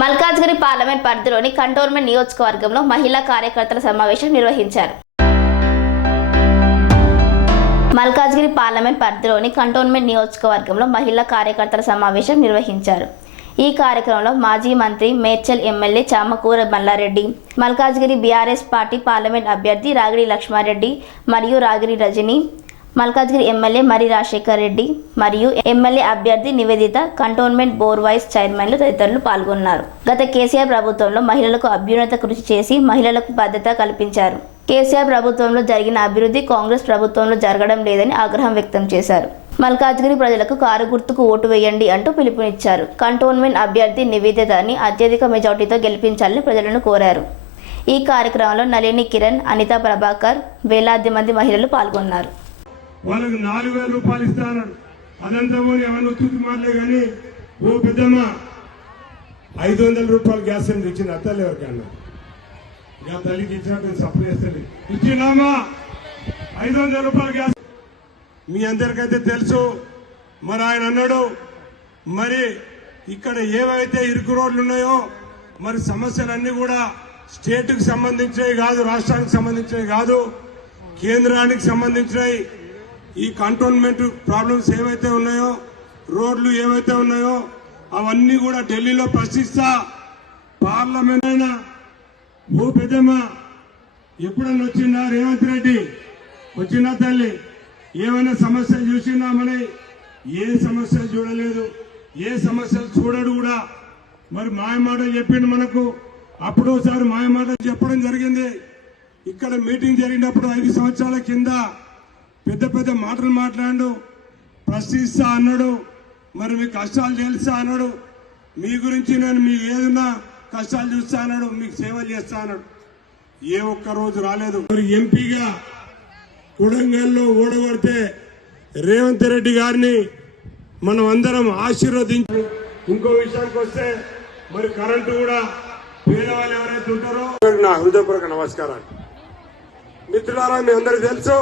Malkajgiri parliament పరిధిలోని cantonment నియోజకవర్గంలో మహిళా కార్యకర్తల సమావేశం నిర్వహించారు. మల్కాజ్గిరి పార్లమెంట్ పరిధిలోని కంటోన్మెంట్ నియోజకవర్గంలో మహిళా కార్యకర్తల సమావేశం నిర్వహించారు. ఈ కార్యక్రమంలో మాజీ మంత్రి Medchal MLA Chamakura Mallareddy, Malkajgiri BRS party parliament అభ్యర్థి రాగిడి లక్ష్మారెడ్డి మరియు రాగిడి రజని, మల్కాజ్గిరి ఎమ్మెల్యే మరి రాజశేఖర్ రెడ్డి మరియు ఎమ్మెల్యే అభ్యర్థి నివేదిత, కంటోన్మెంట్ బోర్డ్ వైస్ చైర్మన్లు తదితరులు పాల్గొన్నారు. గత కేసీఆర్ ప్రభుత్వంలో మహిళలకు అభ్యున్నత కృషి చేసి మహిళలకు భద్రత కల్పించారు. కేసీఆర్ ప్రభుత్వంలో జరిగిన అభివృద్ధి కాంగ్రెస్ ప్రభుత్వంలో జరగడం లేదని ఆగ్రహం వ్యక్తం చేశారు. మల్కాజ్గిరి ప్రజలకు కారు గుర్తుకు ఓటు వేయండి అంటూ పిలుపునిచ్చారు. కంటోన్మెంట్ అభ్యర్థి నివేదితని అత్యధిక మెజార్టీతో గెలిపించాలని ప్రజలను కోరారు. ఈ కార్యక్రమంలో నళిని కిరణ్, అనితా ప్రభాకర్, వేలాది మంది మహిళలు పాల్గొన్నారు. వాళ్ళకి 4,000 రూపాయలు ఇస్తాను. అదంతా ఏమన్నా ఉత్తుకు మారలే కానీ ఓ పెద్దమ్మ 500 రూపాయలు గ్యాస్ అని ఇచ్చింది. అత్తలు ఎవరికన్నా ఇక తల్లికి ఇచ్చినట్టు సప్లై చేస్తుంది. ఇచ్చినామా 500 రూపాయలు గ్యాస్. మీ అందరికైతే తెలుసు. మరి ఆయన అన్నాడు, మరి ఇక్కడ ఏవైతే ఇరుకు రోడ్లు ఉన్నాయో మరి సమస్యలన్నీ కూడా స్టేట్కి సంబంధించినవి కాదు, రాష్ట్రానికి సంబంధించినవి కాదు, కేంద్రానికి సంబంధించినవి. ఈ కంటోన్మెంట్ ప్రాబ్లమ్స్ ఏవైతే ఉన్నాయో, రోడ్లు ఏవైతే ఉన్నాయో అవన్నీ కూడా ఢిల్లీలో ప్రశ్నిస్తా. పార్లమెంట్ అయినా ఓ పెద్దమ్మ ఎప్పుడన్నా వచ్చిందా రేవంత్ రెడ్డి? వచ్చినా తల్లి ఏమైనా సమస్యలు చూసినామని? ఏ సమస్యలు చూడలేదు, ఏ సమస్యలు చూడడు కూడా. మరి మాయమాటలు చెప్పిండు మనకు. అప్పుడు ఒకసారి మాయమాటలు చెప్పడం జరిగింది. ఇక్కడ మీటింగ్ జరిగినప్పుడు 5 సంవత్సరాల కింద పెద్ద పెద్ద మాటలు మాట్లాడు, ప్రశ్నిస్తా అన్నాడు. మరి మీ కష్టాలు తెలుసా అన్నాడు. మీ గురించి నేను మీ ఏదన్నా కష్టాలు చూస్తా అన్నాడు, మీకు సేవలు చేస్తా అన్నాడు. ఏ ఒక్క రోజు రాలేదు. మరి ఎంపీగా కొడంగల్లో ఓడగొడితే రేవంత్ రెడ్డి గారిని మనం అందరం ఆశీర్వదించి, ఇంకో విషయానికి వస్తే మరి కరెంటు కూడా పేదవాళ్ళు ఎవరైతే ఉంటారో నా హృదయపూర్వక నమస్కారాలు. మిత్రులారా, మీ అందరికి తెలుసు.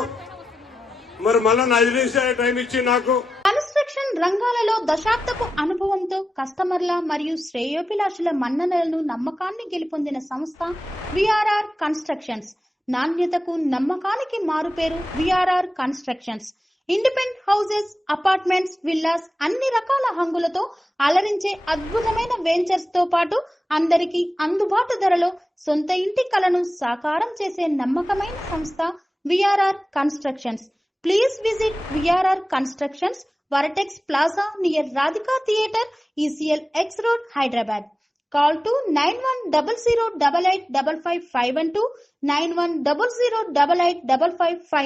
మరి మళ్ళా 5 నిమిషాలు టైం ఇచ్చి నాకు కన్స్ట్రక్షన్ రంగాలలో దశాబ్దపు అనుభవంతో కస్టమర్ల మరియు శ్రేయోభిలాషుల మన్ననలను, నమ్మకాన్ని గెలుపొందిన సంస్థ విఆర్ఆర్ కన్స్ట్రక్షన్స్. నాణ్యతకు, నమ్మకానికి మారుపేరు VRR constructions. Independent houses, apartments, villas అన్ని రకాల హంగులతో అలరించే అద్భుతమైన వెంచర్స్ తో పాటు అందరికీ అందుబాటు ధరలో సొంత ఇంటి కలను సాకారం చేసే నమ్మకమైన సంస్థ VRR constructions. Please visit VRR Constructions, Varatex Plaza near Radhika Theatre, ECL X Road, Hyderabad. Call to 9100885551, 9100885559.